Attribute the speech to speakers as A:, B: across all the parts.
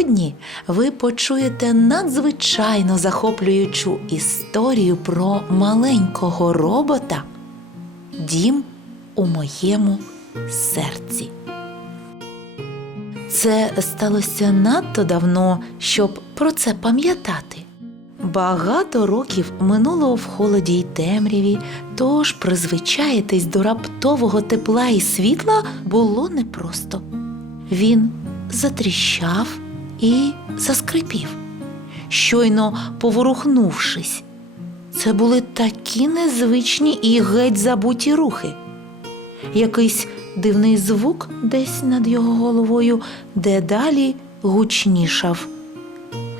A: Сьогодні ви почуєте надзвичайно захоплюючу історію про маленького робота Дім у моєму серці. Це сталося надто давно, щоб про це пам'ятати. Багато років минуло в холоді й темряві, тож призвичаїтись до раптового тепла і світла було непросто. Він затріщав і заскрипів, щойно поворухнувшись. Це були такі незвичні і геть забуті рухи. Якийсь дивний звук десь над його головою дедалі гучнішав.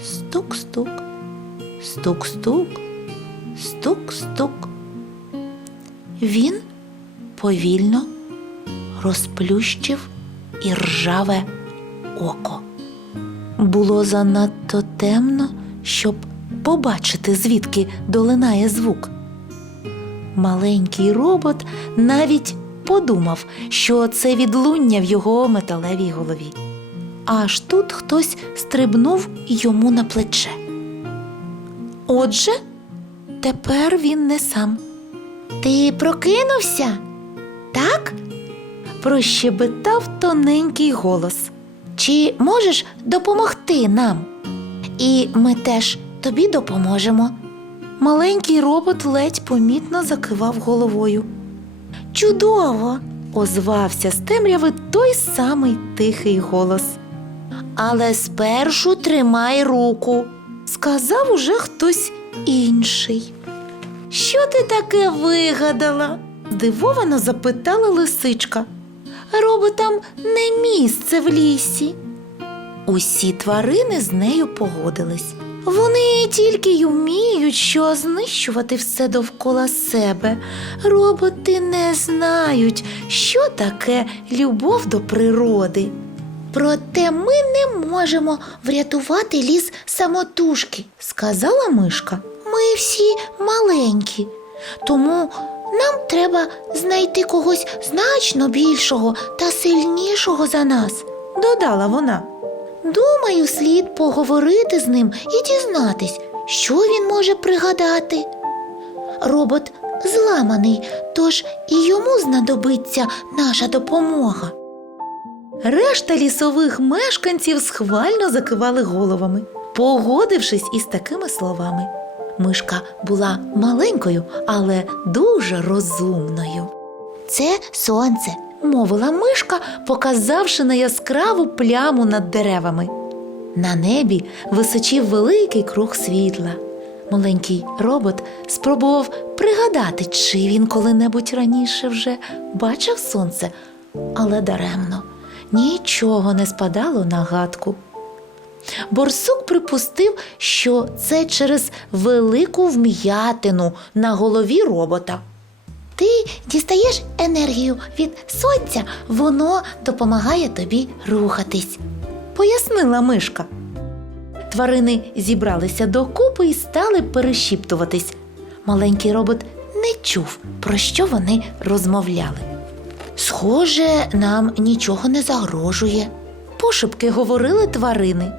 A: Стук-стук, стук-стук, стук-стук. Він повільно розплющив і ржаве око. Було занадто темно, щоб побачити, звідки долинає звук. Маленький робот навіть подумав, що це відлуння в його металевій голові. Аж тут хтось стрибнув йому на плече. Отже, тепер він не сам.
B: Ти прокинувся? Так?
A: Прощебетав тоненький голос.
B: Чи можеш допомогти нам? І ми теж тобі допоможемо.
A: Маленький робот ледь помітно закивав головою.
B: Чудово!
A: Озвався з темряви той самий тихий голос.
B: Але спершу тримай руку.
A: Сказав уже хтось інший. Що ти таке вигадала? здивовано запитала лисичка. Роботам не місце в лісі. Усі тварини з нею погодились. Вони тільки й вміють, що знищувати все довкола себе. Роботи не знають, що таке любов до природи.
B: Проте ми не можемо врятувати ліс самотужки.
A: Сказала мишка.
B: Ми всі маленькі, тому нам треба знайти когось значно більшого та сильнішого за нас.
A: Додала вона.
B: Думаю, слід поговорити з ним і дізнатись, що він може пригадати. Робот зламаний, тож і йому знадобиться наша допомога.
A: Решта лісових мешканців схвально закивали головами, погодившись із такими словами. Мишка була маленькою, але дуже розумною,
B: Це сонце.
A: мовила мишка, показавши на яскраву пляму над деревами. На небі височив великий круг світла. Маленький робот спробував пригадати, чи він коли-небудь раніше вже бачив сонце, але даремно нічого не спадало на гадку. Борсук припустив, що це через велику вм'ятину на голові робота.
B: Ти дістаєш енергію від сонця, воно допомагає тобі рухатись.
A: пояснила мишка. Тварини зібралися докупи і стали перешіптуватись. Маленький робот не чув, про що вони розмовляли.
B: Схоже, нам нічого не загрожує.
A: Пошепки говорили тварини.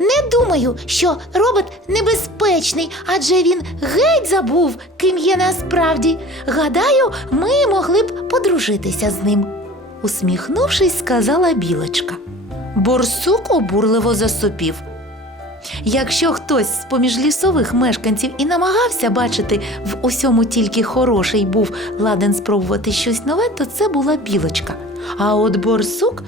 B: Не думаю, що робот небезпечний, адже він геть забув, ким є насправді. Гадаю, ми могли б подружитися з ним.
A: усміхнувшись, сказала білочка. Борсук обурливо засопів. Якщо хтось з поміж лісових мешканців і намагався бачити в усьому тільки хороше й був ладен спробувати щось нове, то це була білочка. А от борсук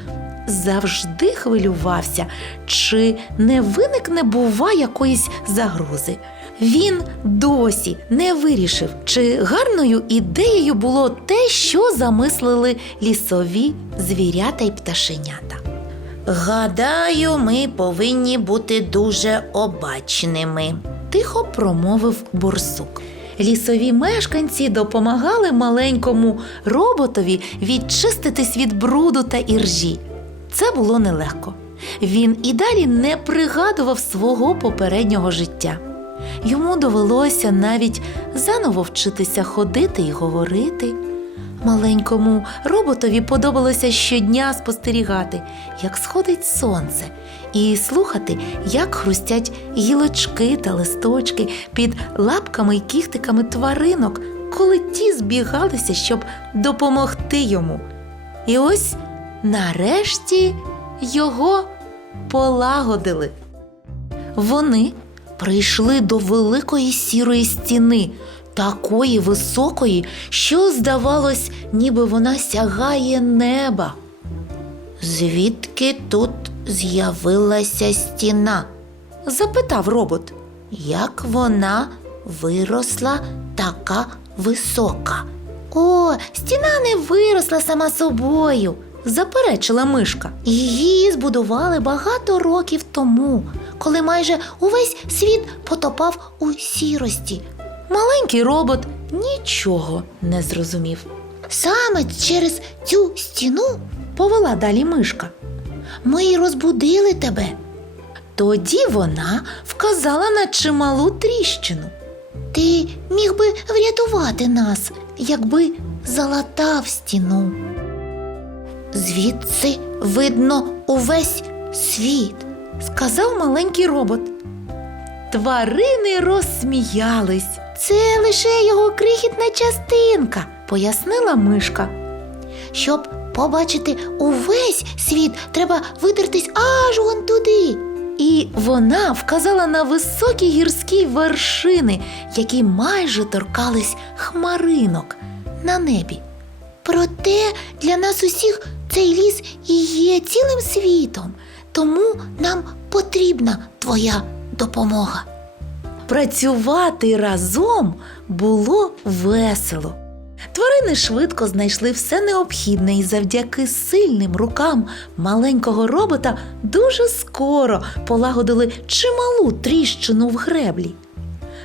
A: завжди хвилювався, чи не виникне бува якоїсь загрози. Він досі не вирішив, чи гарною ідеєю було те, що замислили лісові звірята й пташенята.
B: Гадаю, ми повинні бути дуже обачними.
A: тихо промовив борсук. Лісові мешканці допомагали маленькому роботові відчиститись від бруду та іржі. Це було нелегко. Він і далі не пригадував свого попереднього життя. Йому довелося навіть заново вчитися ходити і говорити. Маленькому роботові подобалося щодня спостерігати, як сходить сонце, і слухати, як хрустять гілочки та листочки під лапками й кіхтиками тваринок, коли ті збігалися, щоб допомогти йому. І ось нарешті його полагодили. Вони прийшли до великої сірої стіни, такої високої, що, здавалось, ніби вона сягає неба.
B: Звідки тут з'явилася стіна?
A: Запитав робот.
B: Як вона виросла така висока? О, стіна не виросла сама собою.
A: Заперечила мишка.
B: Її збудували багато років тому, коли майже увесь світ потопав у сірості.
A: Маленький робот нічого не зрозумів.
B: Саме через цю стіну
A: Повела далі мишка.
B: ми й розбудили тебе.
A: Тоді вона вказала на чималу тріщину.
B: Ти міг би врятувати нас, якби залатав стіну. Звідси видно увесь світ.
A: сказав маленький робот. Тварини розсміялись.
B: Це лише його крихітна
A: Частинка, пояснила мишка.
B: Щоб побачити увесь світ, треба видертись аж вон туди.
A: І вона вказала на високі гірські вершини, які майже торкались хмаринок на небі.
B: Проте для нас усіх цей ліс і є цілим світом, тому нам потрібна твоя допомога.
A: Працювати разом було весело. Тварини швидко знайшли все необхідне і завдяки сильним рукам маленького робота дуже скоро полагодили чималу тріщину в греблі.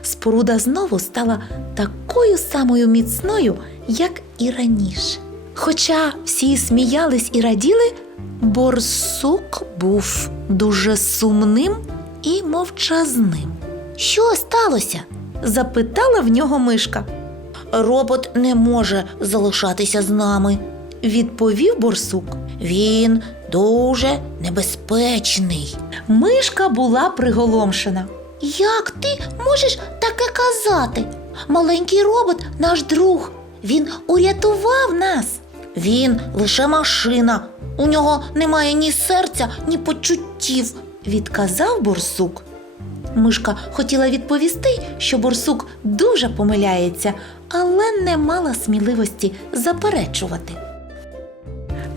A: Споруда знову стала такою самою міцною, як і раніше. Хоча всі сміялись і раділи, борсук був дуже сумним і мовчазним.
B: Що сталося?
A: Запитала в нього мишка.
B: Робот не може залишатися з нами.
A: Відповів борсук.
B: Він дуже небезпечний.
A: Мишка була приголомшена.
B: Як ти можеш таке казати? Маленький робот наш друг. Він урятував нас. Він лише машина. У нього немає ні серця, ні почуттів.
A: Відказав борсук. Мишка хотіла відповісти, що борсук дуже помиляється, але не мала сміливості заперечувати.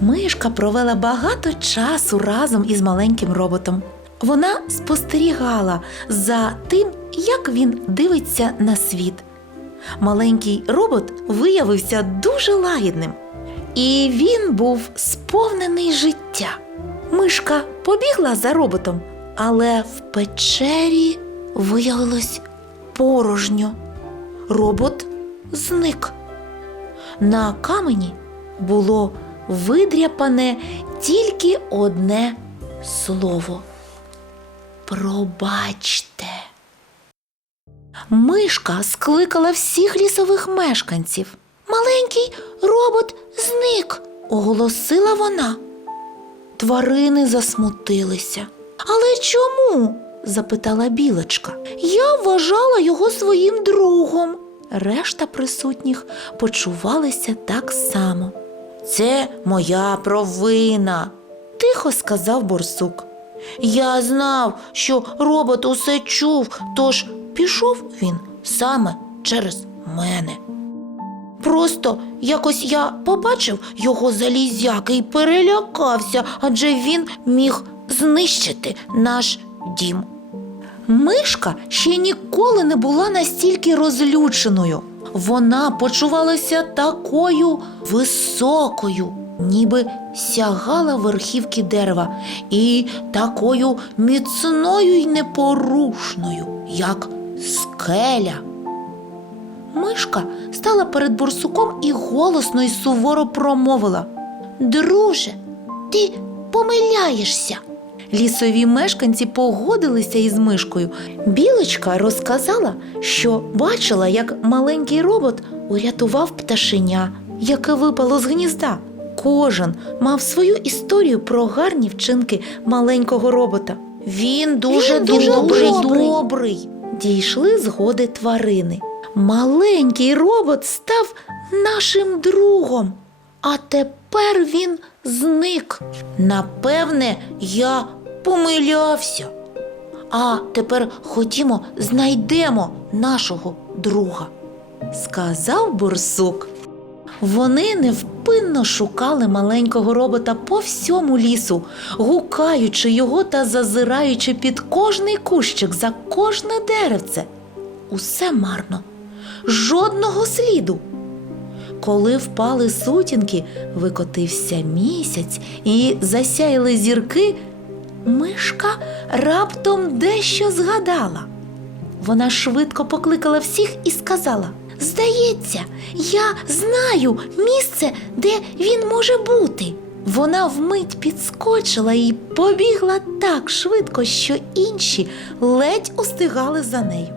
A: Мишка провела багато часу разом із маленьким роботом. Вона спостерігала за тим, як він дивиться на світ. Маленький робот виявився дуже лагідним, і він був сповнений життя. Мишка побігла за роботом, але в печері виявилось порожньо. Робот зник. На камені було видряпане тільки одне слово. Пробачте. Мишка скликала всіх лісових мешканців.
B: Маленький робот зник.
A: Оголосила вона. Тварини засмутилися.
B: Але чому?
A: запитала білочка.
B: Я вважала його своїм другом.
A: Решта присутніх почувалися так само.
B: Це моя провина.
A: Тихо сказав борсук.
B: Я знав, що робот усе чув, тож пішов він саме через мене. Просто якось я побачив його залізяки і перелякався, адже він міг знищити наш дім.
A: Мишка ще ніколи не була настільки розлюченою. Вона почувалася такою високою, ніби сягала верхівки дерева, і такою міцною й непорушною, як скеля. Мишка стала перед борсуком і голосно й суворо промовила.
B: Друже, ти помиляєшся.
A: Лісові мешканці погодилися із мишкою. Білочка розказала, що бачила, як маленький робот урятував пташеня, яке випало з гнізда. Кожен мав свою історію про гарні вчинки маленького робота.
B: Він дуже
A: Він дуже
B: добрий.
A: добрий. Дійшли згоди тварини. Маленький робот став нашим другом, а тепер він зник.
B: Напевне, я помилявся. А тепер ходімо, знайдемо нашого друга.
A: сказав бурсук. Вони невпинно шукали маленького робота по всьому лісу, гукаючи його та зазираючи під кожний кущик за кожне деревце. Усе марно, жодного сліду. Коли впали сутінки, викотився місяць і засяяли зірки, мишка раптом дещо згадала. Вона швидко покликала всіх і сказала: Здається, я знаю місце, де він може бути. Вона вмить підскочила і побігла так швидко, що інші ледь устигали за нею.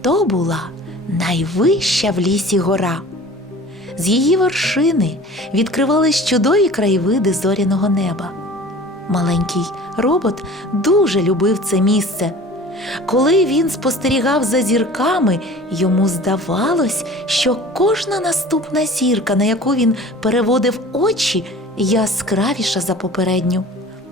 A: То була найвища в лісі гора. З її вершини відкривались чудові краєвиди зоряного неба. Маленький робот дуже любив це місце. Коли він спостерігав за зірками, йому здавалось, що кожна наступна зірка, на яку він переводив очі, яскравіша за попередню.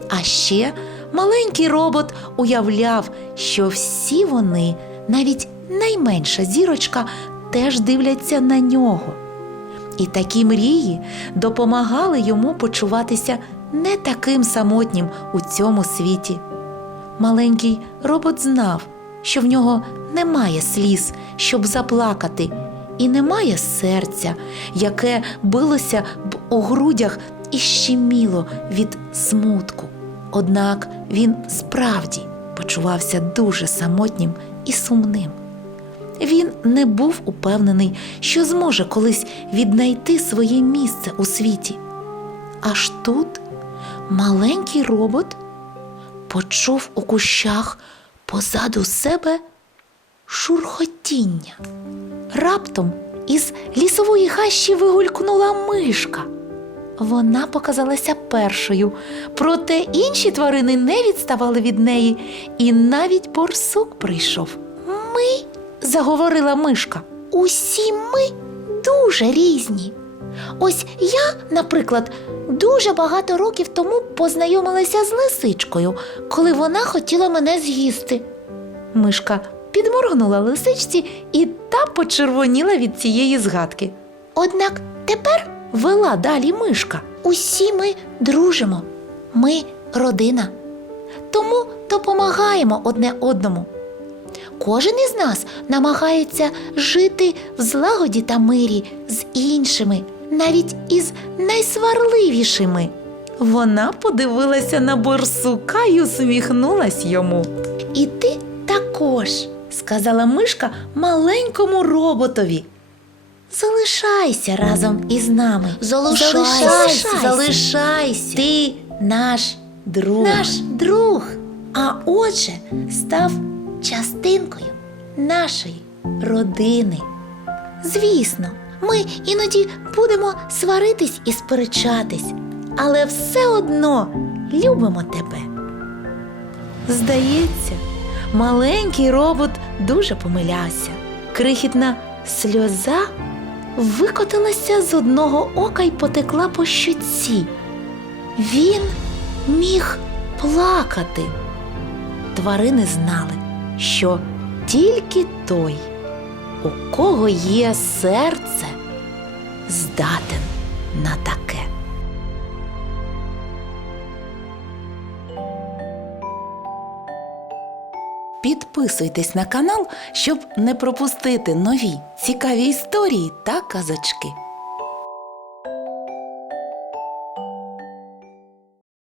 A: А ще маленький робот уявляв, що всі вони, навіть найменша зірочка, теж дивляться на нього. І такі мрії допомагали йому почуватися не таким самотнім у цьому світі. Маленький робот знав, що в нього немає сліз, щоб заплакати, і немає серця, яке билося б у грудях і щеміло від смутку. Однак він справді почувався дуже самотнім і сумним. Він не був упевнений, що зможе колись віднайти своє місце у світі. Аж тут маленький робот почув у кущах позаду себе шурхотіння. Раптом із лісової хащі вигулькнула мишка. Вона показалася першою, проте інші тварини не відставали від неї, і навіть борсук прийшов. Ми, заговорила мишка,
B: Усі ми дуже різні. Ось я, наприклад, дуже багато років тому познайомилася з лисичкою, коли вона хотіла мене з'їсти.
A: Мишка підморгнула лисичці, і та почервоніла від цієї згадки.
B: Однак тепер
A: Вела далі мишка.
B: усі ми дружимо. Ми родина. Тому допомагаємо одне одному. Кожен із нас намагається жити в злагоді та мирі з іншими, навіть із найсварливішими.
A: Вона подивилася на борсука й усміхнулась йому.
B: І ти також.
A: Сказала мишка маленькому роботові.
B: Залишайся разом із нами.
A: Залишайся, залишайся. Ти наш друг.
B: Наш друг
A: А отже, став
B: частинкою нашої.
A: родини.
B: Звісно, ми іноді будемо сваритись і сперечатись, але все одно любимо тебе.
A: Здається, маленький робот дуже помилявся. Крихітна сльоза викотилася з одного ока й потекла по щоці. Він міг плакати. Тварини знали, що тільки той, у кого є серце, здатен на таке. Підписуйтесь на канал, щоб не пропустити нові цікаві історії та казочки.